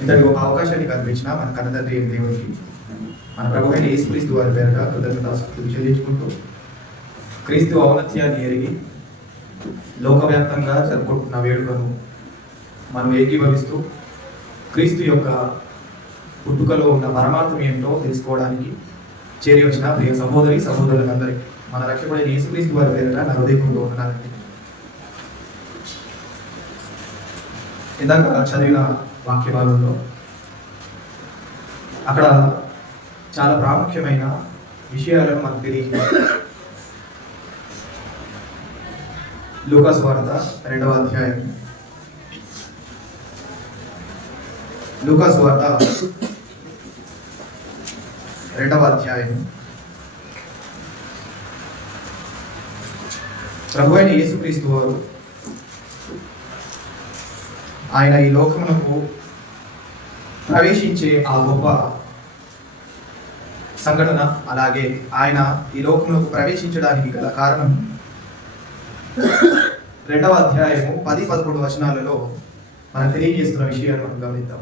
ఇంతటి ఒక అవకాశాన్ని కల్పించిన మన కన్నతండ్రి దేవునికి మన ప్రభు అయిన యేసుక్రీస్తు వారి పేరిట కృతజ్ఞతాస్తుతులు చెల్లించుకుంటూ క్రీస్తు ఔన్నత్యాన్ని ఎరిగి లోకవ్యాప్తంగా జరుపుకుంటున్న వేడుకను మనం ఏకీభవిస్తూ క్రీస్తు యొక్క పుట్టుకలో ఉన్న పరమార్థం ఏంటో తెలుసుకోవడానికి చేరి వచ్చిన ప్రియ సహోదరి సహోదరులందరికీ మన రక్షకుడైన యేసుక్రీస్తు వారి పేరిట నా హృదయంలో ఉన్నానండి. ఇందాక చదివిన వాక్య భాగంలో అక్కడ చాలా ప్రాముఖ్యమైన విషయాలను మనకు తెలియజేయాలి. లూకా సువార్త 2వ అధ్యాయం. లూకా సువార్త 2వ అధ్యాయం. ప్రభు అయిన యేసుక్రీస్తు వారు ఆయన ఈ లోకమునకు ప్రవేశించే ఆ గొప్ప సంఘటన, అలాగే ఆయన ఈ లోకమునకు ప్రవేశించడానికి గల కారణం 2వ అధ్యాయము 10-11 వచనాలలో మనం తెలియజేస్తున్న విషయాన్ని మనం గమనిద్దాం.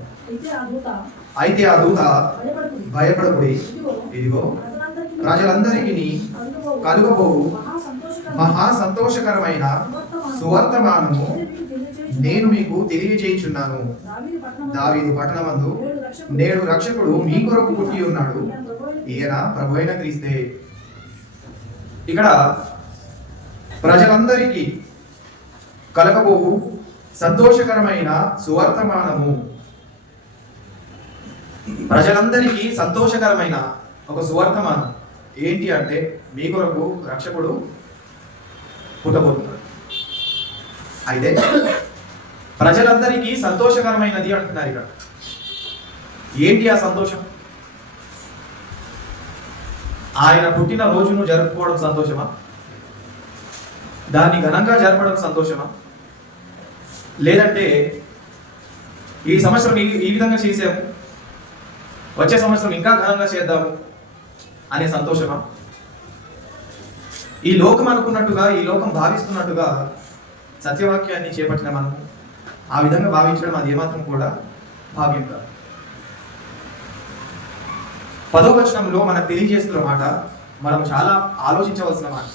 అయితే ఆ దూత భయపడబోయి, ఇదిగో ప్రజలందరికీ కలుగబోవు మహా సంతోషకరమైన సువర్తమానము నేను మీకు తెలియజేయుచున్నాను. దావీదు పట్టణమందు నేడు రక్షకుడు మీ కొరకు పుట్టి ఉన్నాడు, ఈయన ప్రభు అయిన క్రీస్తే. ఇక్కడ ప్రజలందరికీ కలగబోవు సంతోషకరమైన సువర్తమానము, ప్రజలందరికీ సంతోషకరమైన ఒక సువర్తమానం ఏంటి అంటే మీ కొరకు రక్షకుడు పుట్టబోతున్నాడు. అయితే ప్రజలందరికీ సంతోషకరమైనది అంటున్నారు. ఇక్కడ ఏంటి ఆ సంతోషం? ఆయన పుట్టిన రోజును జరుపుకోవడం సంతోషమా? దాన్ని ఘనంగా జరపడం సంతోషమా? లేదంటే ఈ సంవత్సరం ఈ విధంగా చేసాము, వచ్చే సంవత్సరం ఇంకా ఘనంగా చేద్దాము అనే సంతోషమా? ఈ లోకం అనుకున్నట్టుగా, ఈ లోకం భావిస్తున్నట్టుగా సత్యవాక్యాన్ని చేపట్టిన మనము ఆ విధంగా భావించడం అది ఏమాత్రం కూడా భావ్యం కాదు. 10వ వచనంలో మనకు తెలియజేస్తున్న మాట మనం చాలా ఆలోచించవలసిన మాట.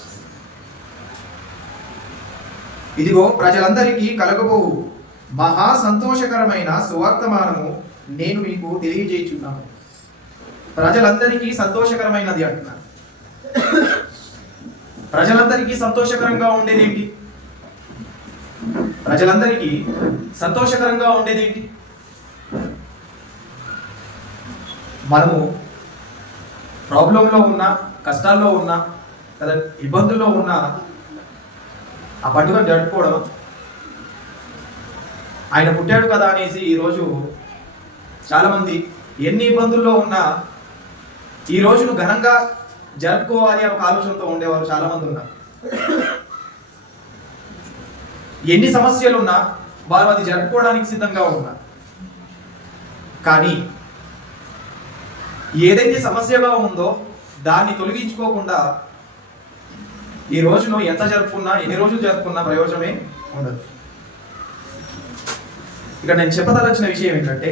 ఇదిగో ప్రజలందరికీ కలగబోవు మహా సంతోషకరమైన సువర్తమానము నేను మీకు తెలియజేయుచున్నాను. ప్రజలందరికీ సంతోషకరమైనది అంటున్నాను. ప్రజలందరికీ సంతోషకరంగా ఉండేది ఏంటి? ప్రజలందరికీ సంతోషకరంగా ఉండేది ఏంటి? మనము ప్రాబ్లంలో ఉన్నా, కష్టాల్లో ఉన్నా, కదా ఇబ్బందుల్లో ఉన్నా ఆ పండుగను జరుపుకోవడం, ఆయన పుట్టాడు కదా అనేసి ఈరోజు చాలామంది ఎన్ని ఇబ్బందుల్లో ఉన్నా ఈ రోజును ఘనంగా జరుపుకోవాలి అనే ఒక ఆలోచనతో ఉండేవారు చాలామంది ఉన్నారు. ఎన్ని సమస్యలున్నా వారు అది జరుపుకోవడానికి సిద్ధంగా ఉన్నారు. కానీ ఏదైతే సమస్యగా ఉందో దాన్ని తొలగించుకోకుండా ఈ రోజును ఎంత జరుపుకున్నా, ఎన్ని రోజులు జరుపుకున్నా ప్రయోజనమే ఉండదు. ఇక్కడ నేను చెప్పదలచిన విషయం ఏంటంటే,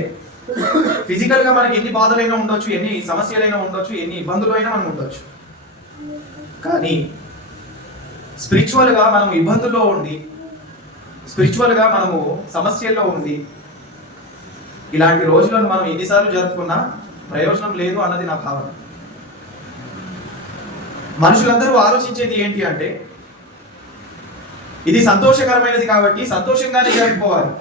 ఫిజికల్గా మనకి ఎన్ని బాధలైనా ఉండొచ్చు, ఎన్ని సమస్యలైనా ఉండొచ్చు, ఎన్ని ఇబ్బందులు అయినా మనం ఉండొచ్చు. కానీ స్పిరిచువల్గా మనము ఇబ్బందుల్లో ఉండి, స్పిరిచువల్గా మనము సమస్యల్లో ఉండి ఇలాంటి రోజులను మనం ఎన్నిసార్లు జరుపుకున్నా ప్రయోజనం లేదు అన్నది నా భావన. మనుషులందరూ ఆలోచించేది ఏంటి అంటే, ఇది సంతోషకరమైనది కాబట్టి సంతోషంగానే జరుపుకోవాలి.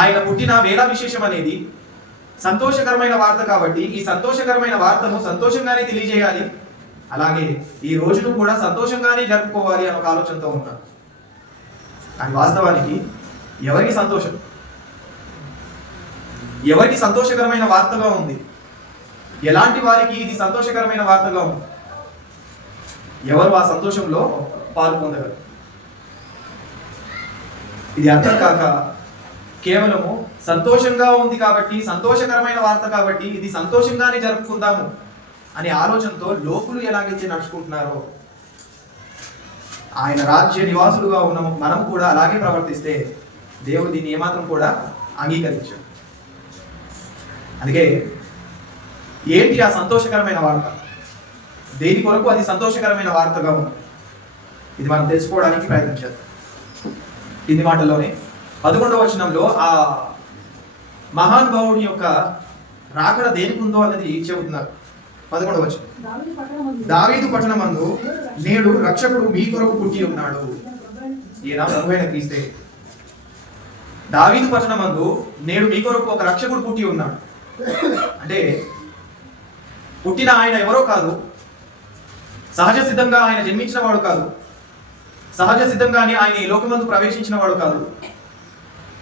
ఆయన పుట్టిన వేళ విశేషం అనేది సంతోషకరమైన వార్త కాబట్టి ఈ సంతోషకరమైన వార్తను సంతోషంగానే తెలియజేయాలి, అలాగే ఈ రోజును కూడా సంతోషంగానే జరుపుకోవాలి అనే ఒక ఆలోచనతో ఉంటారు. కానీ వాస్తవానికి ఎవరికి సంతోషం, ఎవరికి సంతోషకరమైన వార్తగా ఉంది? ఎలాంటి వారికి ఇది సంతోషకరమైన వార్తగా ఉంది? ఎవరు ఆ సంతోషంలో పాలు పొందగలరు? ఇది అర్థం కాక కేవలము సంతోషంగా ఉంది కాబట్టి, సంతోషకరమైన వార్త కాబట్టి ఇది సంతోషంగానే జరుపుకుందాము అనే ఆలోచనతో లోకులు ఎలాగైతే నడుచుకుంటున్నారో ఆయన రాజ్య నివాసులుగా ఉన్న మనం కూడా అలాగే ప్రవర్తిస్తే దేవుడు దీన్ని ఏమాత్రం కూడా అంగీకరించాడు. అందుకే ఏంటి ఆ సంతోషకరమైన వార్త, దేని కొరకు అది సంతోషకరమైన వార్తగా ఉంది, ఇది మనం తెలుసుకోవడానికి ప్రయత్నం చేద్దాం. కింది మాటల్లోనే 11వ వచనంలో ఆ మహానుభావుడి యొక్క రాకడ దేనికి ఉందో అన్నది చెబుతున్నారు. 11వ వచనం, దావీదు పట్టణమందు నేడు రక్షకుడు మీ కొరకు పుట్టి ఉన్నాడు. ఈయన ప్రభువైన క్రీస్తే. దావీదు పట్టణమందు నేడు మీ కొరకు ఒక రక్షకుడు పుట్టి ఉన్నాడు అంటే పుట్టిన ఆయన ఎవరో కాదు, సహజ సిద్ధంగా ఆయన జన్మించిన వాడు కాదు, సహజ సిద్ధంగానే ఆయన ఈ లోకమందు ప్రవేశించిన వాడు కాదు.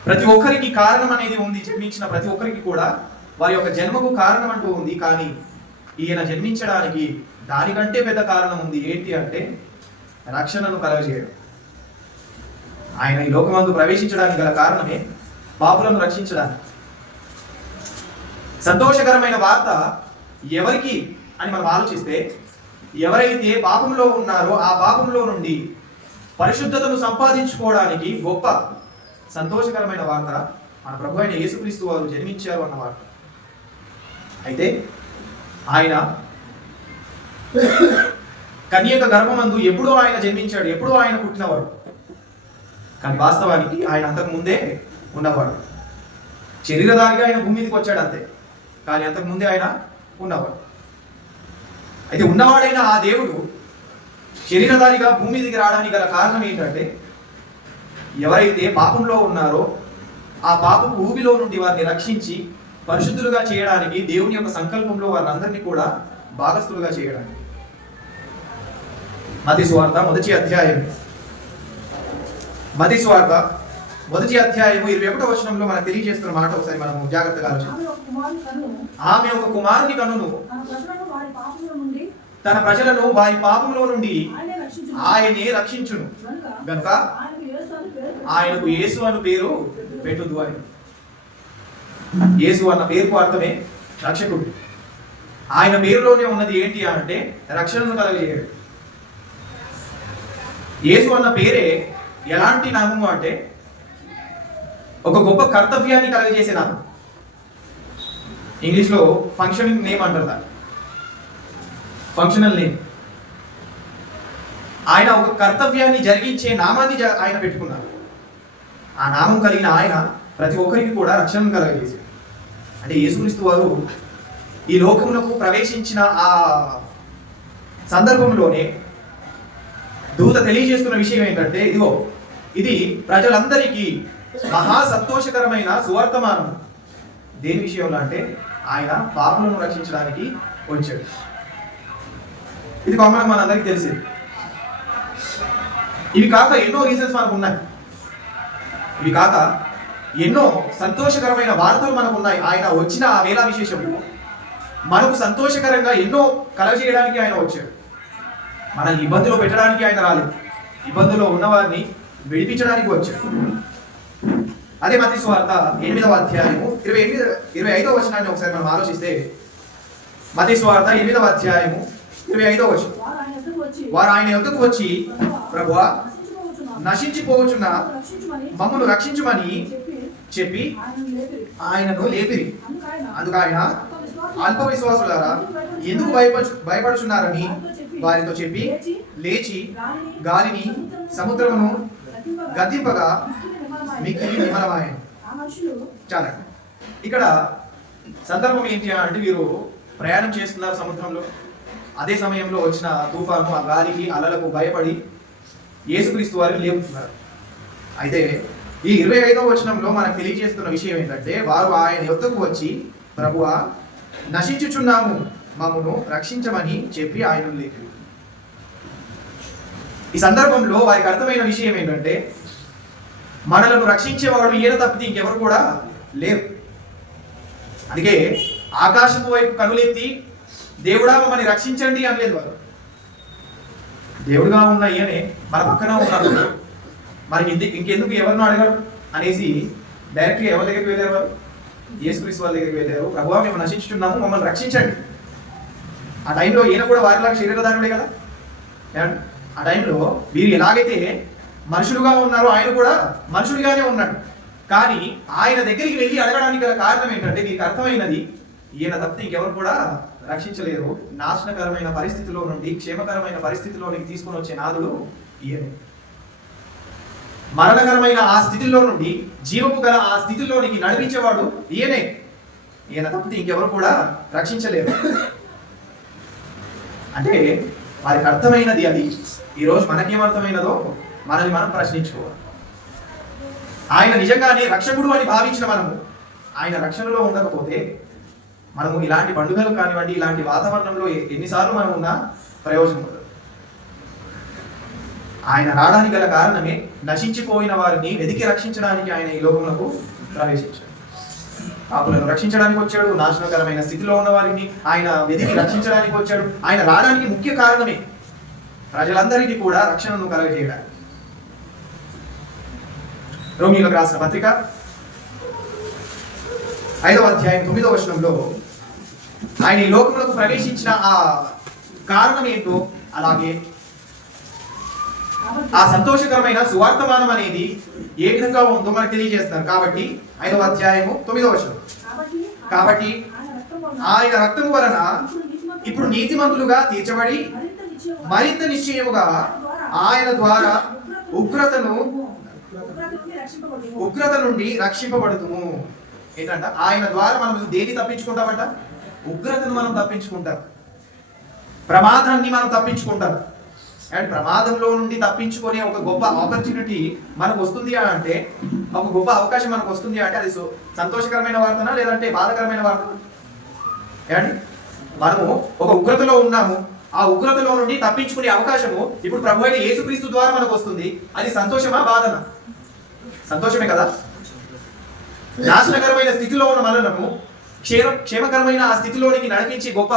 ప్రతి ఒక్కరికి కారణం అనేది ఉంది, జన్మించిన ప్రతి ఒక్కరికి కూడా వారి యొక్క జన్మకు కారణం అంటూ ఉంది. కానీ ఈయన జన్మించడానికి దానికంటే పెద్ద కారణం ఉంది. ఏంటి అంటే రక్షణను కలగజేయడం. ఆయన ఈ లోకమందు ప్రవేశించడానికి గల కారణమే పాపులను రక్షించడానికి. సంతోషకరమైన వార్త ఎవరికి అని మనం ఆలోచిస్తే, ఎవరైతే పాపంలో ఉన్నారో ఆ పాపంలో నుండి పరిశుద్ధతను సంపాదించుకోవడానికి గొప్ప సంతోషకరమైన వార్త మన ప్రభు అయిన యేసుక్రీస్తు వారు జన్మించారు అన్న వార్త. అయితే ఆయన కన్యక గర్భమందు ఎప్పుడో ఆయన జన్మించాడు, ఎప్పుడో ఆయన పుట్టినవాడు. కానీ వాస్తవానికి ఆయన అంతకు ముందే ఉన్నవాడు. శరీరధారిగా ఆయన భూమి మీదకి వచ్చాడు అంతే, కానీ అంతకు ముందే ఆయన ఉన్నవాడు. అయితే ఉన్నవాడైన ఆ దేవుడు శరీరధారిగా భూమి మీదకి రావడానికి గల కారణం ఏంటంటే, ఎవరైతే పాపంలో ఉన్నారో ఆ పాపపు ఊబిలో నుండి వారిని రక్షించి పరిశుద్ధులుగా చేయడానికి, దేవుని యొక్క సంకల్పంలో వారందరినీ కూడా భాగస్థులుగా చేయడానికి. మత్తయి సువార్త మొదటి అధ్యాయము 21వ వచనంలో మనకు తెలియజేస్తున్న మాట ఒకసారి మనం జాగ్రత్తగా ఆమె ఒక కుమారుని కనును తన ప్రజలను వారి పాపంలో నుండి ఆయనే రక్షించును గనుక ఆయనకు యేసు అను పేరు పెట్టుదు అని. యేసు అన్న పేరుకు అర్థమే రక్షకుడు. ఆయన పేరులోనే ఉన్నది ఏంటి అంటే రక్షణను కలగజేయడు. యేసు అన్న పేరే ఎలాంటి నామము అంటే ఒక గొప్ప కర్తవ్యాన్ని కలగజేసే నామం. ఇంగ్లీష్లో ఫంక్షనింగ్ నేమ్ అంటారు దాన్ని, ఫంక్షనల్ నేమ్. ఆయన ఒక కర్తవ్యాన్ని జరిగించే నామాన్ని ఆయన పెట్టుకున్నారు. ఆ నామం కలిగిన ఆయన ప్రతి ఒక్కరికి కూడా రక్షణను కలగజేశారు. అంటే యేసుక్రీస్తు వారు ఈ లోకమునకు ప్రవేశించిన ఆ సందర్భంలోనే దూత తెలియజేస్తున్న విషయం ఏంటంటే, ఇదిగో ఇది ప్రజలందరికీ మహా సంతోషకరమైన సువర్తమానం. దేని విషయంలో అంటే ఆయన పాపులను రక్షించడానికి వచ్చాడు. ఇది కామన్ మనందరికీ తెలిసింది. ఇవి కాక ఎన్నో రీజన్స్ మనకు ఉన్నాయి. ఇవి కాక ఎన్నో సంతోషకరమైన వార్తలు మనకు ఉన్నాయి. ఆయన వచ్చిన ఆ వేళ విశేషంలో మనకు సంతోషకరంగా ఎన్నో కలగజేయడానికి ఆయన వచ్చాడు. మనల్ని ఇబ్బందులు పెట్టడానికి ఆయన రాలేదు, ఇబ్బందుల్లో ఉన్నవారిని విడిపించడానికి వచ్చాడు. అదే మత్తయి సువార్త 8వ అధ్యాయము 25వ వచనాన్ని ఒకసారి మనం ఆలోచిస్తే, మత్తయి సువార్త 8వ అధ్యాయము 25వ వచనం, వారు ఆయన యొద్దకు వచ్చి ప్రభువా నశించిపోవచ్చున్న మమ్మల్ని రక్షించుమని చెప్పి ఆయనను లేపిరి. అందుకు ఆయన అల్ప విశ్వాసులారా ఎందుకు భయపడుచున్నారని వారితో చెప్పి లేచి గాలిని సముద్రమును గద్దింపగా మిక్కిలి నిమ్మలమాయెను. చాలా ఇక్కడ సందర్భం ఏంటి అంటే, వీరు ప్రయాణం చేస్తున్నారు సముద్రంలో. అదే సమయంలో వచ్చిన తుఫాను ఆ గాలికి అలలకు భయపడి యేసుక్రీస్తు వారిని లేపుతున్నారు. అయితే ఈ 25వ వచనంలో మనకు తెలియజేస్తున్న విషయం ఏంటంటే, వారు ఆయన యొద్దకు వచ్చి ప్రభువా నశించుచున్నాము మమ్మను రక్షించమని చెప్పి ఆయనను లేపారు. ఈ సందర్భంలో వారికి అర్థమైన విషయం ఏంటంటే, మనలను రక్షించేవాడు ఈయన తప్పితే ఇంకెవరు కూడా లేరు. అందుకే ఆకాశపు వైపు కనులెత్తి దేవుడా మమ్మల్ని రక్షించండి అనలేదు వారు. దేవుడుగా ఉన్న ఈయనే మన పక్కన ఉన్నాడు, మనకి ఇంకెందుకు ఎవరినో అడగడు అనేసి డైరెక్ట్గా ఎవరి దగ్గరికి వెళ్ళారు వారు? యేసుక్రీస్తు వాళ్ళ దగ్గరికి వెళ్ళారు. ప్రభువా మేము నశించుతున్నాము, మమ్మల్ని రక్షించండి. ఆ టైంలో ఈయన కూడా వారిలాగా శరీరధారుడే కదా. ఆ టైంలో వీరు ఎలాగైతే మనుషులుగా ఉన్నారో ఆయన కూడా మనుషుడిగానే ఉన్నాడు. కానీ ఆయన దగ్గరికి వెళ్ళి అడగడానికి గల కారణం ఏంటంటే, వీరికి అర్థమైనది ఈయన తప్పితే ఇంకెవరు కూడా రక్షించలేరు. నాశనకరమైన పరిస్థితిలో నుండి క్షేమకరమైన పరిస్థితిలోనికి తీసుకొని వచ్చే నాథుడు ఈయనే. మరణకరమైన ఆ స్థితిలో నుండి జీవము గల ఆ స్థితిలోనికి నడిపించేవాడు ఈయనే. ఈయన తప్పితే ఇంకెవరు కూడా రక్షించలేరు. అంటే వారికి అర్థమైనది అది. ఈరోజు మనకేమర్థమైనదో మనల్ని మనం ప్రశ్నించుకోవాలి. ఆయన నిజంగానే రక్షకుడు అని భావించిన మనము ఆయన రక్షణలో ఉండకపోతే మనము ఇలాంటి పండుగలు కానివ్వండి, ఇలాంటి వాతావరణంలో ఎన్నిసార్లు మనం ఉన్నా ప్రయోజనం ఉండదు. ఆయన రావడానికి గల కారణమే నశించిపోయిన వారిని వెతికి రక్షించడానికి ఆయన ఈ లోకములకు ప్రవేశించాడు. పాపులను రక్షించడానికి వచ్చాడు. నాశనకరమైన స్థితిలో ఉన్న వారిని ఆయన వెతికి రక్షించడానికి వచ్చాడు. ఆయన రావడానికి ముఖ్య కారణమే ప్రజలందరికీ కూడా రక్షణను కలగజేయడానికి. రోమీయులకు రాసిన పత్రిక 5వ అధ్యాయం 9వ వచనంలో ఆయన ఈ లోకములకు ప్రవేశించిన ఆ కారణం ఏంటో, అలాగే ఆ సంతోషకరమైన సువార్తమానం అనేది ఏ విధంగా ఉందో మనకు తెలియజేస్తారు. కాబట్టి 5వ అధ్యాయము 9వ వచనం, కాబట్టి ఆయన రక్తము వలన ఇప్పుడు నీతిమంతులుగా తీర్చబడి మరింత నిశ్చయముగా ఆయన ద్వారా ఉగ్రత నుండి రక్షింపబడుతుము. ఏంటంట? ఆయన ద్వారా మనం దేన్ని తప్పించుకుంటామంట? ఉగ్రతను మనం తప్పించుకుంటాం, ప్రమాదాన్ని మనం తప్పించుకుంటాం. అండ్ ప్రమాదంలో నుండి తప్పించుకునే ఒక గొప్ప ఆపర్చునిటీ మనకు వస్తుంది అంటే, ఒక గొప్ప అవకాశం మనకు వస్తుంది అంటే అది సంతోషకరమైన వార్తనా లేదంటే బాధకరమైన వార్తనా? అండ్ మనము ఒక ఉగ్రతలో ఉన్నాము, ఆ ఉగ్రతలో నుండి తప్పించుకునే అవకాశము ఇప్పుడు ప్రభు అయిన యేసుక్రీస్తు ద్వారా మనకు వస్తుంది. అది సంతోషమా బాధనా? సంతోషమే కదా. నాశనకరమైన స్థితిలో ఉన్న మనము క్షేమకరమైన ఆ స్థితిలోనికి నడిపించి గొప్ప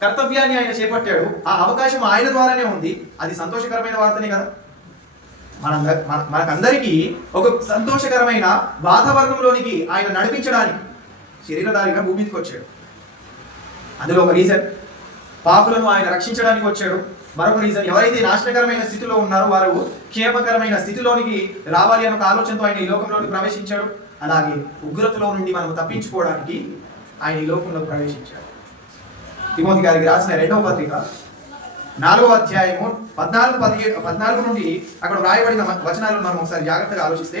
కర్తవ్యాన్ని ఆయన చేపట్టాడు. ఆ అవకాశం ఆయన ద్వారానే ఉంది. అది సంతోషకరమైన వార్తనే కదా. మనకందరికీ ఒక సంతోషకరమైన వాతావరణంలోనికి ఆయన నడిపించడానికి శరీరధారిగా భూమి మీదకి వచ్చాడు. అందులో ఒక రీజన్ పాపులను ఆయన రక్షించడానికి వచ్చాడు. మరొక రీజన్ ఎవరైతే నాశనకరమైన స్థితిలో ఉన్నారో వారు క్షేమకరమైన స్థితిలోనికి రావాలి అనే ఒక ఆలోచనతో ఆయన ఈ లోకంలోకి ప్రవేశించాడు. అలాగే ఉగ్రతలో నుండి మనం తప్పించుకోవడానికి ఆయన ఈ లోకంలోకి ప్రవేశించాడు. తిమోతి గారికి రాసిన 2వ పత్రిక 4వ అధ్యాయము 14 నుండి అక్కడ వ్రాయబడిన వచనాలను మనం ఒకసారి జాగ్రత్తగా ఆలోచిస్తే,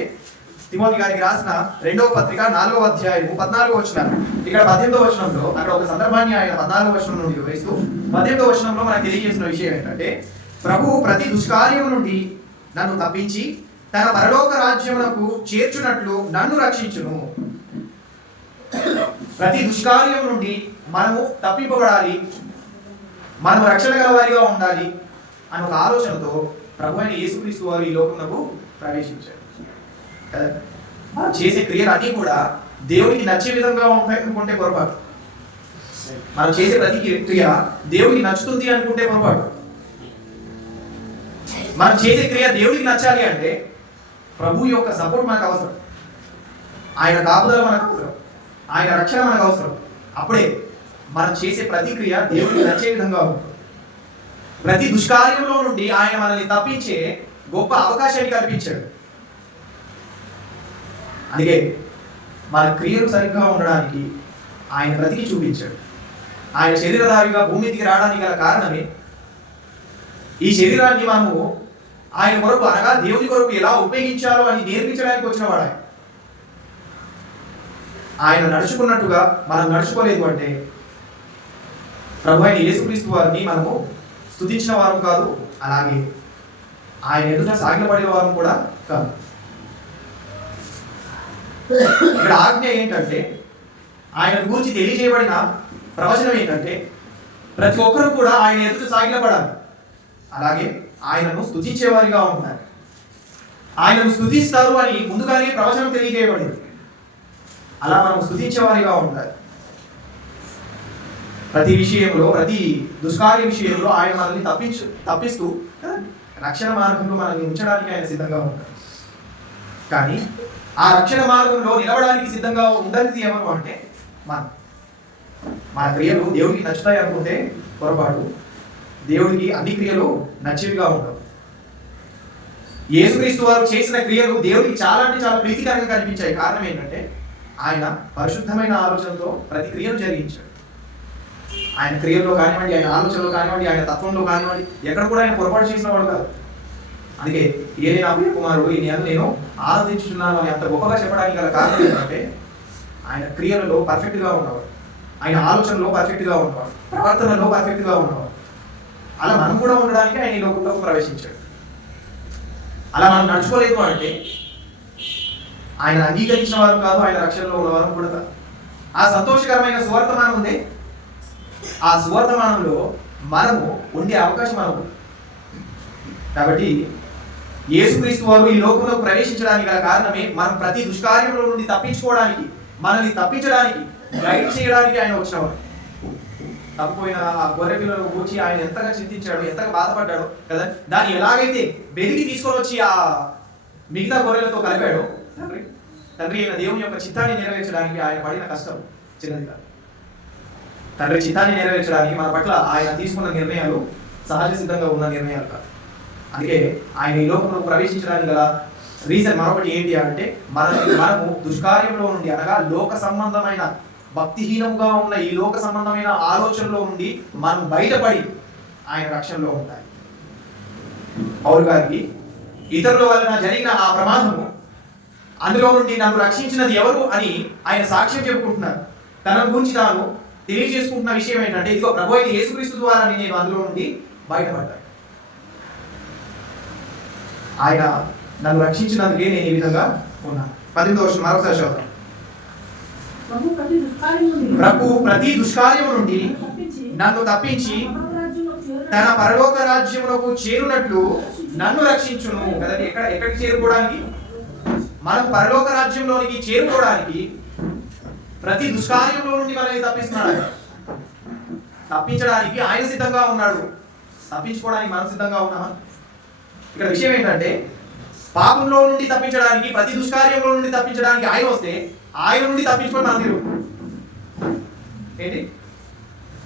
తిమోతి గారికి రాసిన 2వ పత్రిక 4వ అధ్యాయము 14వ వచనం, ఇక్కడ 18వ వచనంలో అక్కడ ఒక సందర్భాన్ని ఆయన 14వ వచనం నుండి వివరిస్తూ 18వ వచనంలో మనకు తెలియజేసిన విషయం ఏంటంటే, ప్రభువు ప్రతి దుష్కార్యం నుండి నన్ను తప్పించి తన పరలోక రాజ్యమునకు చేర్చునట్లు నన్ను రక్షించును. ప్రతి దుష్కార్యం నుండి మనము తప్పింపబడాలి, మనం రక్షణ గల వారిగా ఉండాలి అని ఒక ఆలోచనతో ప్రభు అయిన యేసుక్రీస్తు వారు ఈ లోకమునకు ప్రవేశించారు కదా. మనం చేసే క్రియలు అన్నీ కూడా దేవుడికి నచ్చే విధంగా ఉంటాయి అనుకుంటే పొరపాటు. మనం చేసే ప్రతి క్రియ దేవుడికి నచ్చుతుంది అనుకుంటే పొరపాటు. మనం చేసే క్రియ దేవుడికి నచ్చాలి అంటే ప్రభు యొక్క సపోర్ట్ మనకు అవసరం, ఆయన కాపుదల మనకు అవసరం, ఆయన రక్షణ మనకు అవసరం. అప్పుడే మనం చేసే ప్రతిక్రియ దేవుడికి నచ్చే విధంగా ఉంటుంది. ప్రతి దుష్కార్యంలో నుండి ఆయన మనల్ని తప్పించే గొప్ప అవకాశాన్ని కల్పించాడు. అందుకే మన క్రియలు సరిగ్గా ఉండడానికి ఆయన బ్రతికి చూపించాడు. ఆయన శరీరధారిగా భూమి మీదకి రావడానికి గల కారణమే ఈ శరీరాన్ని మనము ఆయన కొరకు అనగా దేవుని కొరకు ఎలా ఉపయోగించాలో అని నేర్పించడానికి వచ్చిన వాడు ఆయన నడుచుకున్నట్టుగా మనం నడుచుకోలేదు అంటే ప్రభు అయిన యేసుక్రీస్తు వారిని మనము స్తుతించిన వారు కాదు, అలాగే ఆయన ఎదుట సాగిలపడే వారు కూడా కాదు. ఇక్కడ ఆజ్ఞ ఏంటంటే, ఆయన గురించి తెలియజేయబడిన ప్రవచనం ఏంటంటే ప్రతి ఒక్కరు కూడా ఆయన ఎదుట సాగిలపడాలి, అలాగే ఆయనను స్తుతించేవారిగా ఉండాలి. ఆయనను స్తుతిస్తారు అని ముందుగానే ప్రవచనం తెలియజేయబడింది. అలా మనం స్తుతించేవారిగా ఉండాలి. ప్రతి విషయంలో, ప్రతి దుష్కార్య విషయంలో ఆయన మనల్ని తప్పిస్తూ రక్షణ మార్గంలో మనల్ని ఉంచడానికి ఆయన సిద్ధంగా ఉంటారు. కానీ ఆ రక్షణ మార్గంలో నిలవడానికి సిద్ధంగా ఉండనిది ఎవరు అంటే మన క్రియలు దేవుడికి నచ్చుతాయి అనుకుంటే పొరపాటు. దేవుడికి అన్ని క్రియలు నచ్చేవిగా ఉండవు. యేసుక్రీస్తు వారు చేసిన క్రియలు దేవుడికి చాలా అంటే చాలా ప్రీతికరంగా కనిపించాయి. కారణం ఏంటంటే ఆయన పరిశుద్ధమైన ఆలోచనతో ప్రతి క్రియను జరిగించాడు. ఆయన క్రియల్లో కానివ్వండి, ఆయన ఆలోచనలో కానివ్వండి, ఆయన తత్వంలో కానివ్వండి, ఎక్కడ కూడా ఆయన పొరపాటు చేసిన వాడు కాదు. అందుకే ఏది నా ప్రియ కుమారుడు ఈ నేను ఆనందించుతున్నాను అని అంత గొప్పగా చెప్పడానికి గల కారణం ఏంటంటే ఆయన క్రియలలో పర్ఫెక్ట్గా ఉన్నవాడు, ఆయన ఆలోచనలో పర్ఫెక్ట్గా ఉన్నవాడు, ప్రవర్తనలో పర్ఫెక్ట్గా ఉన్నవాడు. అలా మనం కూడా ఉండడానికి ఆయన ఈ లోకంలోకి ప్రవేశించాడు. అలా మనం నడుచుకోలేదు అంటే ఆయన అంగీకరించిన వారు కాదు, ఆయన రక్షణలో ఉన్నవారు కూడా కాదు. ఆ సంతోషకరమైన సువర్తమానం ఉంది, ఆ సువర్తమానంలో మనము ఉండే అవకాశం మనకు. కాబట్టి యేసుక్రీస్తు వారు ఈ లోకంలో ప్రవేశించడానికి గల కారణమే మనం ప్రతి దుష్కార్యంలో నుండి తప్పించుకోవడానికి, మనల్ని తప్పించడానికి, గైడ్ చేయడానికి ఆయన వచ్చినవాడు. తప్పిపోయిన ఆ గొర్రె పిల్లలను కూర్చి ఆయన ఎంతగా చింతించాడు, ఎంతగా బాధపడ్డాడు కదా. దాన్ని ఎలాగైతే వెలికి తీసుకొని వచ్చి ఆ మిగతా గొర్రెలతో కలిపాడు తండ్రి అయిన దేవుని యొక్క చిత్తాన్ని నెరవేర్చడానికి ఆయన పడిన కష్టం చిన్నది కాదు. తండ్రి చిత్తాన్ని నెరవేర్చడానికి మన పట్ల ఆయన తీసుకున్న నిర్ణయాలు సహజ సిద్ధంగా ఉన్న నిర్ణయాలు కాదు. అందుకే ఆయన ఈ లోకంలో ప్రవేశించడానికి గల రీజన్ మరొకటి ఏంటి అంటే మనము దుష్కార్యంలో నుండి, అనగా లోక సంబంధమైన భక్తిహీనంగా ఉన్న ఈ లోక సంబంధమైన ఆలోచనలో నుండి మనం బయటపడి ఆయన రక్షణలో ఉంటాయి. పౌలు గారికి ఇతరుల వలన జరిగిన ఆ ప్రమాదము, అందులో నుండి నన్ను రక్షించినది ఎవరు అని ఆయన సాక్ష్యం చెప్పుకుంటున్నారు. తన గురించి తాను తెలియజేసుకుంటున్న విషయం ఏంటంటే, ఇదిగో ప్రభు అయిన యేసుక్రీస్తు ద్వారా నేను అందులో నుండి బయటపడ్డాను. ఆయన నన్ను రక్షించినందుకే నేను ఈ విధంగా ఉన్నాను. 18వ వచనం మరొకసారి చదువుతాం. ప్రభు ప్రతి దుష్కార్యము నుండి నన్ను తప్పించి తన పరలోక రాజ్యములకు చేరునట్లు నన్ను రక్షించును. కదండి, ఎక్కడికి చేరుకోవడానికి? మనం పరలోక రాజ్యంలోనికి చేరుకోవడానికి ప్రతి దుష్కార్యంలో నుండి మనల్ని తప్పిస్తున్నాడు. తప్పించడానికి ఆయన సిద్ధంగా ఉన్నాడు, తప్పించుకోవడానికి మనం సిద్ధంగా ఉన్నామా? ఇక్కడ విషయం ఏంటంటే, పాపంలో నుండి తప్పించడానికి, ప్రతి దుష్కార్యంలో నుండి తప్పించడానికి ఆయన వస్తే ఆయన నుండి తప్పించుకొని మనం తిరుగు ఏంటి?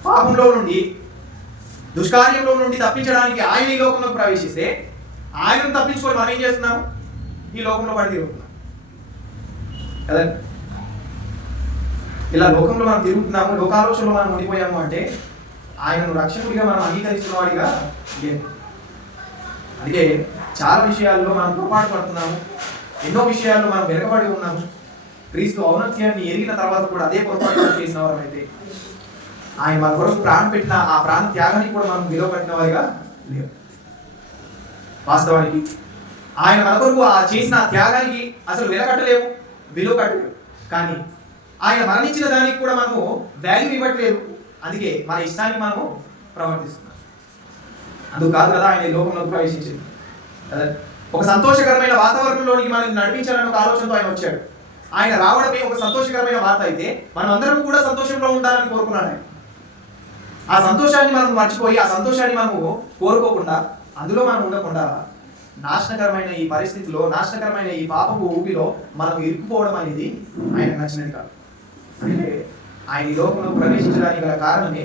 పాపంలో నుండి, దుష్కార్యంలో నుండి తప్పించడానికి ఆయన ఈ లోకంలోకి ప్రవేశిస్తే ఆయనను తప్పించుకొని మనం ఏం చేస్తున్నాం? ఈ లోకంలో పడి తిరుగుతున్నాం కదా. ఇలా లోకంలో మనం తిరుగుతున్నాము, లోకాలోచనలో మనం ఉండిపోయాము అంటే ఆయనను రక్షకుడిగా మనం అంగీకరించిన వాడిగా లేదు. అందుకే చాలా విషయాల్లో మనం పొరపాటు పడుతున్నాము, ఎన్నో విషయాల్లో మనం వెనకబడి ఉన్నాము. క్రీస్తు ఔన్నత్యాన్ని ఎరిగిన తర్వాత కూడా అదే పొరపాటు చేసిన వారు అయితే ఆయన మన కొరకు ప్రాణం పెట్టిన ఆ ప్రాణ త్యాగానికి కూడా మనం విలువ కట్టిన వారిగా లేవు. వాస్తవానికి ఆయన మన కొరకు ఆ చేసిన త్యాగానికి అసలు వెలకట్టలేము, విలువ కట్టలేము. కానీ ఆయన మరణించిన దానికి కూడా మనము వాల్యూ ఇవ్వట్లేదు. అందుకే మన ఇష్టానికి మనము ప్రవర్తిస్తున్నాం. అందుకు కాదు కదా ఆయన ఈ లోకంలోకి ప్రవేశించింది. ఒక సంతోషకరమైన వాతావరణంలోనికి మనం నడిపించాలన్న ఒక ఆలోచనతో ఆయన వచ్చాడు. ఆయన రావడమే ఒక సంతోషకరమైన వార్త అయితే మనం అందరం కూడా సంతోషంలో ఉండాలని కోరుకున్నాడు ఆయన. ఆ సంతోషాన్ని మనం మర్చిపోయి, ఆ సంతోషాన్ని మనము కోరుకోకుండా, అందులో మనం ఉండకుండా నాశనకరమైన ఈ పరిస్థితిలో, నాశనకరమైన ఈ పాపపు ఊపిలో మనం ఇరుక్కుపోవడం అనేది ఆయనకు నచ్చినది కాదు. అంటే ఆయన ఈ లోకంలో ప్రవేశించడానికి గల కారణమే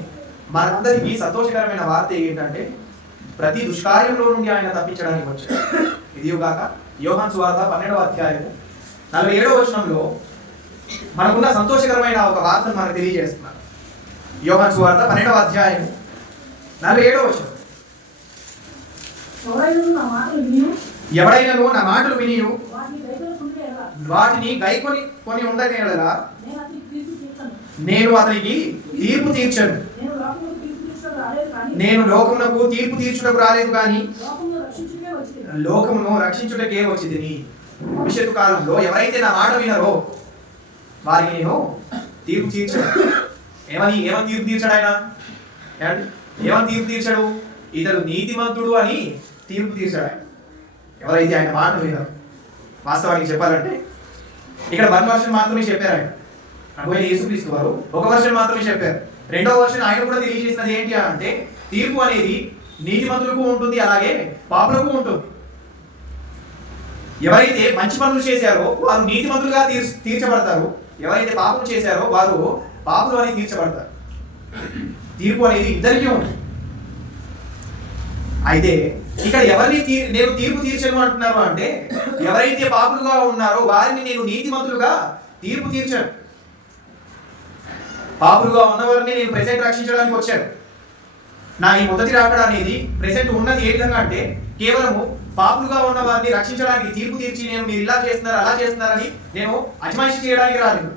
మనందరికీ సంతోషకరమైన వార్త ఏంటంటే, ప్రతి దుష్కార్యంలో నుండి ఆయన తప్పించడానికి వచ్చాడు. ఇదిగాక యోహాను సువార్త 12వ అధ్యాయము 47వ వచనంలో మనకున్న సంతోషకరమైన ఒక వార్తను మనకు తెలియజేస్తున్నారు. యోహాను సువార్త 12వ అధ్యాయము 47వ వచనం. ఎవడైనను నా మాటలు విని వాటిని గైకొని ఉండగలరా నేను అతనికి తీర్పు తీర్చను. నేను లోకమునకు తీర్పు తీర్చుటకు రాలేదు కానీ లోకమును రక్షించుటకే వచ్చింది. భవిష్యత్తు కాలంలో ఎవరైతే నా మాట వినరో వారికి నేను తీర్పు తీర్చాడు. ఏమని తీర్పు తీర్చాడు ఆయన? ఏమని తీర్పు తీర్చాడు? ఇతడు నీతిమంతుడు అని తీర్పు తీర్చాడు ఆయన, ఎవరైతే ఆయన మాట వినరు. వాస్తవానికి చెప్పాలంటే ఇక్కడ 1 వర్షన్ మాత్రమే చెప్పారు ఆయన. ప్రభువైన యేసుక్రీస్తు వారు 1 వర్షన్ మాత్రమే చెప్పారు. 2వ వర్షన్ ఆయన కూడా తెలియజేసినది ఏంటి అంటే, తీర్పు అనేది నీతిమంతులకు ఉంటుంది, అలాగే పాపులకు ఉంటుంది. ఎవరైతే మంచి పనులు చేశారో వారు నీతిమంతులుగా తీర్చబడతారు, ఎవరైతే పాపం చేశారో వారు పాపులు అని తీర్చబడతారు. తీర్పు అనేది ఇద్దరికీ ఉంటుంది. అయితే ఇక్కడ ఎవరిని నేను తీర్పు తీర్చను అంటున్నారు అంటే, ఎవరైతే పాపులుగా ఉన్నారో వారిని నేను నీతిమంతులుగా తీర్పు తీర్చాను. పాపులుగా ఉన్నవారిని నేను ప్రెసెంట్ రక్షించడానికి వచ్చాను. నా ఈ మొదటి రాకడ అనేది ప్రెసెంట్ ఉన్నది ఏ విధంగా అంటే కేవలము పాపులుగా ఉన్న వారిని రక్షించడానికి, తీర్పు తీర్చి నేను మీరు ఇలా చేస్తున్నారు అలా చేస్తున్నారని నేను అజమాయిషి చేయడానికి రాలేదు.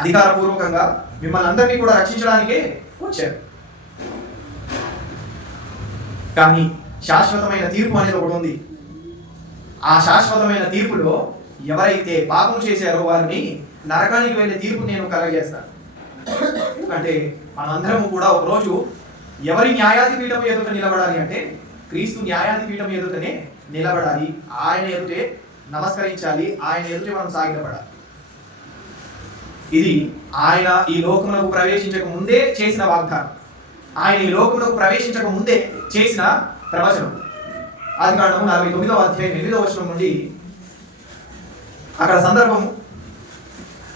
అధికారపూర్వకంగా మిమ్మల్ని అందరినీ కూడా రక్షించడానికే వచ్చాను. కానీ శాశ్వతమైన తీర్పు అనేది ఒకటి ఉంది. ఆ శాశ్వతమైన తీర్పులో ఎవరైతే పాపం చేశారో వారిని నరకానికి వెళ్ళే తీర్పు నేను కలగజేస్తాను. అంటే మనందరము కూడా ఒకరోజు ఎవరి న్యాయాధిపీఠం ఎదుట నిలబడాలి అంటే క్రీస్తు న్యాయాధిపీఠం ఎదుటనే నిలబడాలి. ఆయన ఎదుటే నమస్కరించాలి. ఆయన ఎదుటే మనం సాగిలపడాలి. ఇది ఆయన ఈ లోకములకు ప్రవేశించక ముందే చేసిన వాగ్దానం. ఆయన ఈ లోకములకు ప్రవేశించక ముందే చేసిన ప్రవచనం. ఆదికాండము 49వ అధ్యాయం 8వ వచనం నుండి అక్కడ సందర్భము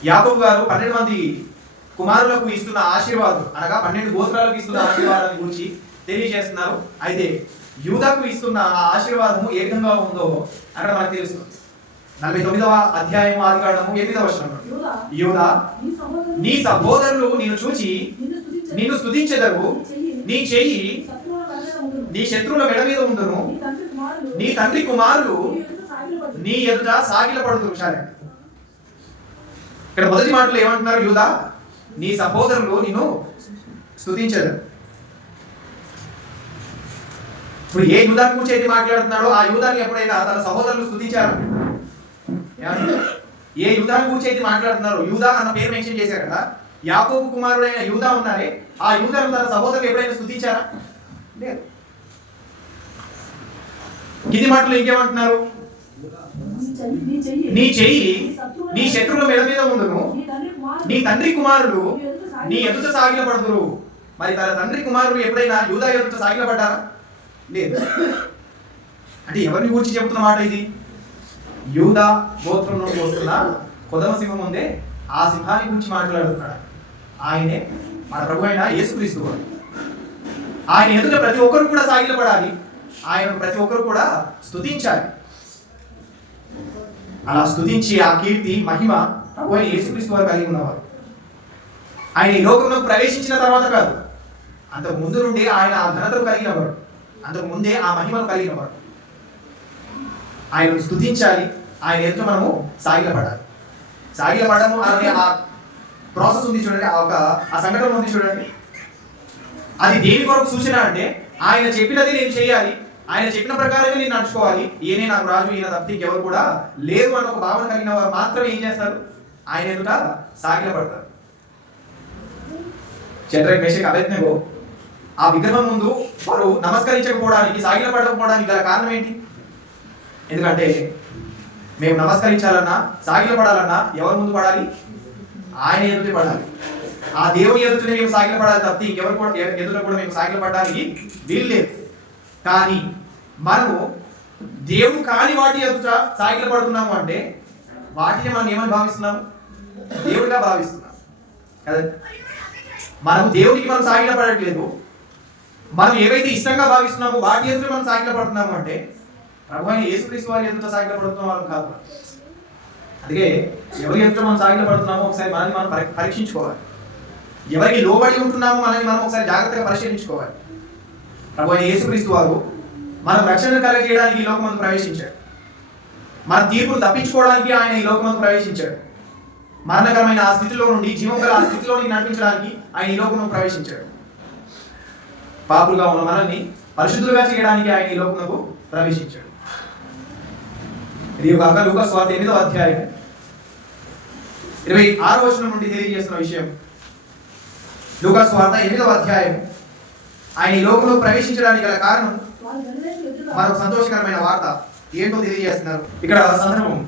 యాకోబు గారు 12 మంది కుమారులకు ఇస్తున్న ఆశీర్వాదం, అనగా 12 గోత్రాలకు ఇస్తున్న ఆశీర్వాదాన్ని గురించి తెలియజేస్తున్నారు. అయితే యూదాకు ఇస్తున్న ఆ ఆశీర్వాదము ఏ విధంగా ఉందో అక్కడ మనకు తెలుస్తుంది. 49వ అధ్యాయం ఆదికాండము 8వ వచనం, యూదా నీ సహోదరులు నిన్ను చూచి నిన్ను స్తుతించెదరు, నీ చెయ్యి నీ శత్రువుల మెడ మీద ఉండును, నీ తండ్రి కుమారులు నీ ఎదుట సాగిలపడుదురు. సరే, ఇక్కడ మొదటి మాటలో ఏమంటున్నారు? యూదా నీ సహోదరులు నిన్ను స్తుతించెదరు. ఇప్పుడు ఏ యూదాని గురించి అయితే మాట్లాడుతున్నాడో ఆ యూదాని ఎప్పుడైనా తన సహోదరులు స్తుతించారు? ఏ యూదాని గురించి అయితే మాట్లాడుతున్నారో, యూదా అన్న పేరు మెన్షన్ చేశారు కదా, యాకోబు కుమారుడైన యూదా ఉన్నారే, ఆ యూదాను తన సహోదరులు ఎప్పుడైనా స్తుతించారా? లేదు. కింది మాటలు ఇంకేమంటున్నారు? నీ చెయ్యి నీ శత్రువుల మెడ మీద ఉండును, నీ తండ్రి కుమారులు నీ ఎదుట సాగిలపడుదురు. మరి తన తండ్రి కుమారులు ఎప్పుడైనా యూదా ఎదుట సాగిలపడ్డారా? లేదు. అంటే ఎవరిని గురించి చెప్తున్న మాట ఇది? యూదా గోత్రం నుండి వస్తున్న కొదమ సింహం ఉందే, ఆ సింహాన్ని గురించి మాట్లాడుతున్నాడు. ఆయనే మన ప్రభు అయిన యేసుక్రీస్తు. ఆయన ఎదుట ప్రతి ఒక్కరు కూడా సాగిలపడాలి. ఆయన ప్రతి ఒక్కరు కూడా స్తుతించాలి. అలా స్తుతించి ఆ కీర్తి మహిమ ప్రభు అయిన యేసుక్రీస్తు వారు కలిగి ఉన్నవారు. ఆయన ఈ లోకంలో ప్రవేశించిన తర్వాత కాదు, అంతకు ముందు నుండి ఆయన ఆ ఘనతను కలిగినవాడు, అంతకు ముందే ఆ మహిమను కలిగినవాడు. ఆయనను స్తుతించాలి. ఆయన ఎదుట మనము సాగిలపడాలి. సాగిలపడము అనే ఆ ప్రాసెస్ ఉంది చూడండి, ఆ సంఘటన ఉంది చూడండి. అది దేని కొరకు సూచన అంటే ఆయన చెప్పినది నేను చేయాలి, ఆయన చెప్పిన ప్రకారమే నేను నడుచుకోవాలి, ఈయనే నాకు రాజు, ఈయన తప్పితే ఎవరు కూడా లేదు అని ఒక భావన కలిగిన వారు మాత్రమే ఏం చేస్తారు? ఆయన ఎదుట సాగిలపడతారు. షడ్రక్ మేషక్ అబేద్నెగో ఆ విగ్రహం ముందు వారు నమస్కరించకపోవడానికి, సాగిలపడకపోవడానికి గల కారణం ఏంటి? ఎందుకంటే మేము నమస్కరించాలన్నా సాగిలపడాలన్నా ఎవరి ముందు పడాలి? ఆయన ఎదుటే పడాలి. ఆ దేవుని ఎదుటనే మేము సాగిలపడాలి తప్పితే ఇంకెవరు కూడా ఎదుట కూడా మేము సాగిలపడడానికి వీలు లేదు. కానీ మనము దేవుడు కాని వాటి ఎదుట సాగిలపడుతున్నాము అంటే వాటిని మనం ఏమని భావిస్తున్నాము? దేవుడిగా భావిస్తున్నాం కదా. మనము దేవుడికి మనం సాగిలపడట్లేదు. మనం ఏవైతే ఇష్టంగా భావిస్తున్నామో వాటి ఎదుట మనం సాగిలపడుతున్నాము అంటే ప్రభు అయిన యేసుక్రీస్తు వారి ఎదుట సాగిలపడుతున్న వాళ్ళం కాదు. అందుకే ఎవరి ఎదుట మనం సాగిలపడుతున్నామో ఒకసారి మనల్ని మనం పరీక్షించుకోవాలి. ఎవరికి లోబడి ఉంటున్నామో మనల్ని మనం ఒకసారి జాగ్రత్తగా పరిశీలించుకోవాలి. ప్రభు అయిన యేసుక్రీస్తు వారు మనం రక్షణ కలిగజేయడానికి ఈ లోకమందు ప్రవేశించాడు. మన తీర్పును తప్పించుకోవడానికి ఆయన ఈ లోకమందు ప్రవేశించాడు. మరణకరమైన ఆ స్థితిలో నుండి జీవం గల ఆ స్థితిలోనికి నడిపించడానికి ఆయన ఈ లోకంలో ప్రవేశించాడు. పాపులుగా ఉన్న మనల్ని పరిశుద్ధులుగా చేయడానికి ఆయన ఈ లోకంలో ప్రవేశించాడు. ఇది ఒక లూకాసు వార్త 8వ అధ్యాయం 26వ వచనం నుండి తెలియజేస్తున్న విషయం. లూకాసు వార్త 8వ అధ్యాయం ఆయన ఈ లోకంలో ప్రవేశించడానికి గల కారణం మరొక సంతోషకరమైన వార్త ఏంటో తెలియజేస్తున్నారు. ఇక్కడ సందర్భం,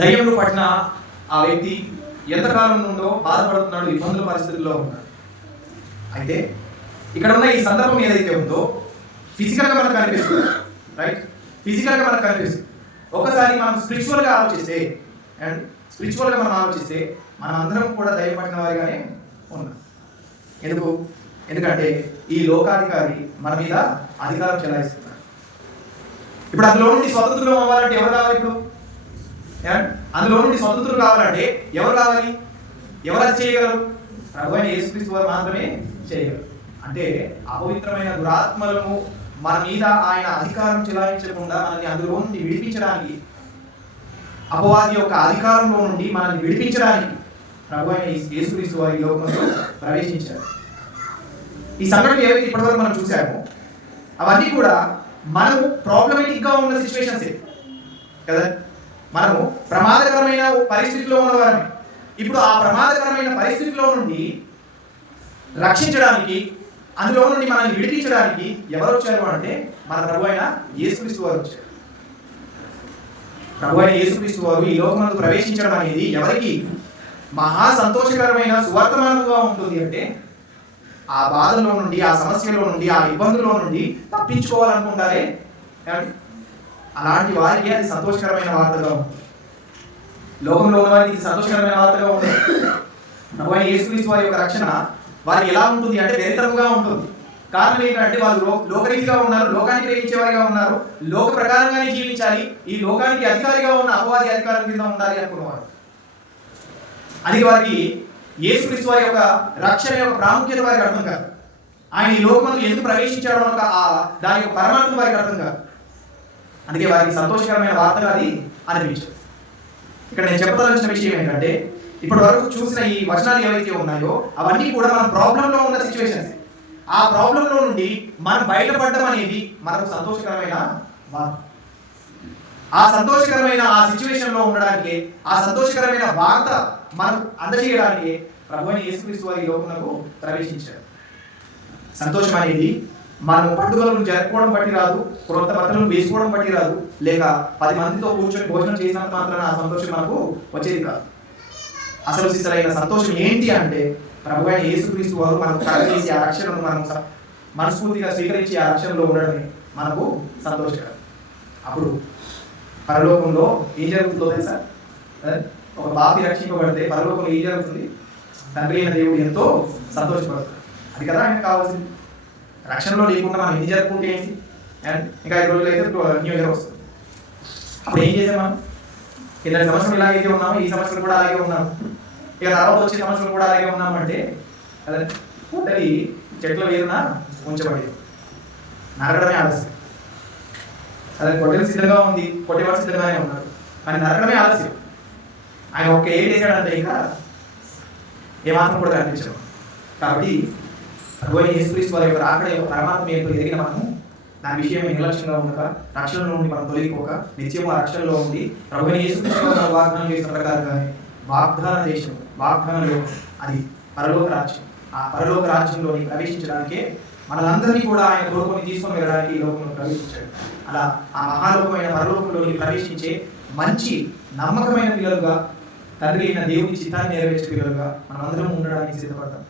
దయ్యంలో పట్టిన ఆ వ్యక్తి ఎంతకాలం నుండో బాధపడుతున్నాడు, ఇబ్బందుల పరిస్థితుల్లో ఉన్నాడు. అయితే ఇక్కడ ఉన్న ఈ సందర్భం ఏదైతే ఉందో ఫిజికల్గా మనకు కనిపిస్తుంది, రైట్? ఫిజికల్గా మనకు కనిపిస్తుంది. ఒకసారి మనం స్పిరిచువల్గా ఆలోచిస్తే మనం అందరం కూడా దయ్యం పట్టిన వారిగానే ఉన్నాం. ఎందుకంటే ఈ లోకాధికారి మన మీద అధికారం చెలాయిస్తున్నారు. ఇప్పుడు అందులో నుండి స్వతంత్రం అవ్వాలంటే ఎవరు కావాలి? ఇప్పుడు అందులో నుండి స్వతంత్రులు కావాలంటే ఎవరు కావాలి? ఎవరు అది చేయగలరు? ప్రభు అయిన యేసుక్రీస్తు వారు మాత్రమే చేయగలరు. అంటే అపవిత్రమైన దురాత్మలను మన మీద ఆయన అధికారం చెలాయించకుండా మనల్ని అందులో నుండి విడిపించడానికి, అపవాది యొక్క అధికారంలో నుండి మనల్ని విడిపించడానికి ప్రభు అయిన యేసుక్రీస్తు వారి లోకంలో ప్రవేశించారు. ఈ సంఘటన ఏవైతే ఇప్పటివరకు మనం చూసామో అవన్నీ కూడా మనము ప్రాబ్లమేటిక్ గా ఉన్న సిచ్యువేషన్స్ కదా. మనము ప్రమాదకరమైన పరిస్థితిలో ఉన్నవారమే. ఇప్పుడు ఆ ప్రమాదకరమైన పరిస్థితిలో నుండి రక్షించడానికి, అందులో నుండి మనల్ని విడిపించడానికి ఎవరు వచ్చారు అంటే మన ప్రభు అయిన యేసుక్రీస్తు వారు వచ్చారు. ప్రభు అయిన యేసుక్రీస్తు వారు ఈ లోకమందు ప్రవేశించడం అనేది ఎవరికి మహా సంతోషకరమైన సువర్తమానంగా ఉంటుంది అంటే ఆ బాధలో నుండి, ఆ సమస్యలో నుండి, ఆ ఇబ్బందులో నుండి తప్పించుకోవాలనుకుంటారే అలాంటి వారికి అది సంతోషకరమైన వార్తగా ఉంటుంది. లోకంలో ఉన్న వారికి ఇది సంతోషకరమైన వార్తగా ఉంటుంది. ప్రభు అయిన యేసుక్రీస్తు వారి యొక్క రక్షణ వారికి ఎలా ఉంటుంది అంటే వెరితరంగా ఉంటుంది. కారణం ఏంటంటే వాళ్ళు లోకరీతిగా ఉన్నారు, లోకానికి ప్రేమించేవారిగా ఉన్నారు, లోక ప్రకారంగానే జీవించాలి, ఈ లోకానికి అధికారిగా ఉన్న అపవాది అధికారం కింద ఉండాలి అనుకున్నవారు. అది వారికి యేసుక్రీస్తు వారి యొక్క రక్షణ యొక్క ప్రాముఖ్యత వారికి అర్థం కాదు. ఆయన ఈ లోకమందు ఎందుకు ప్రవేశించాడో దాని యొక్క పరమాత్మ వారికి అర్థం కాదు. అందుకే వారికి సంతోషకరమైన వార్తగా అది అనిపించదు. ఇక్కడ నేను చెప్పదలసిన విషయం ఏంటంటే ఇప్పటి వరకు చూసిన ఈ వచనాలు ఏవైతే ఉన్నాయో అవన్నీ కూడా మన ప్రాబ్లంలో ఉన్న సిచ్యువేషన్స్. ఆ ప్రాబ్లంలో నుండి మనం బయటపడడం అనేది మనకు సంతోషకరమైన వార్త. ఆ సంతోషకరమైన ఆ సిచ్యువేషన్ లో ఉండడానికి, ఆ సంతోషకరమైన వార్త మనం అందజేయడానికి ప్రభు అయిన యేసుక్రీస్తు వారి లోకమునకు ప్రవేశించారు. సంతోషం అనేది మనం పండుగలను జరుపుకోవడం బట్టి రాదు, క్రొత్త బట్టలను వేసుకోవడం బట్టి రాదు, లేక 10 మందితో కూర్చొని భోజనం చేసినంత మాత్రాన ఆ సంతోషం మనకు వచ్చేది కాదు. అసలు సిసలైన సంతోషం ఏంటి అంటే ప్రభు అయిన యేసుక్రీస్తు వారు మనకు కలగజేసి ఆ రక్షణను మనం మనస్ఫూర్తిగా స్వీకరించి ఆ రక్షణలో ఉండడమే మనకు సంతోషకరం. అప్పుడు పరలోకంలో ఏం జరుగుతుందో తెలుసా? ఒక పాపి రక్షింపబడితే పరలోకంలో ఏం జరుగుతుంది? తండ్రి అయిన దేవుడు ఎంతో సంతోషపడతాడు. అది కదా ఆయనకు కావాల్సింది. రక్షణలో లేకుండా మనం ఎన్ని జరుపుకుంటే ఏంటి? అండ్ ఇంకా 5 రోజులు అయితే న్యూ ఇయర్ వస్తుంది. అప్పుడు ఏం చేసాం మనం? కింద సంవత్సరం ఇలాగైతే ఉన్నాము, ఈ సంవత్సరం కూడా అలాగే ఉన్నాము, ఇక తర్వాత వచ్చే సంవత్సరం కూడా అలాగే ఉన్నామంటే అది చెట్లు వేరున ఉంచబడి నరకడమే ఆలస్యం. అదే కొట్టెలు సిద్ధంగా ఉంది, కొట్టేవాడు సిద్ధంగానే ఉన్నారు, కానీ నరకడమే ఆలస్యం. ఆయన ఒక్క ఏం చేశాడంటే ఇంకా ఏమాత్రం కూడా కనిపించడం. కాబట్టి ప్రభు అయిన యేసుక్రీస్తు వారి యొక్క రాకడ యొక్క పరమాత్మ ఏంటో ఎదిగిన మనము దాని విషయం నిర్లక్ష్యంగా ఉండక, రక్షణ నుండి మనం తొలగిపోక నిత్యం ఆ రక్షణలో ఉండి ప్రభు అయిన యేసుక్రీస్తు వారు వాగ్దానం చేసిన ప్రకారంగానే వాగ్దాన దేశం, వాగ్దానంలో అది పరలోక రాజ్యం. ఆ పరలోక రాజ్యంలోని ప్రవేశించడానికే మనలందరినీ కూడా ఆయన లోకంలోకి తీసుకొని వెళ్ళడానికి ఈ లోకంలో ప్రవేశించాడు. అలా ఆ మహాలోకమైన పరలోకంలోకి ప్రవేశించే మంచి నమ్మకమైన పిల్లలుగా, తండ్రి అయిన దేవుని చిత్తాన్ని నెరవేర్చే పిల్లలుగా మనమందరం ఉండడానికి సిద్ధపడతాం.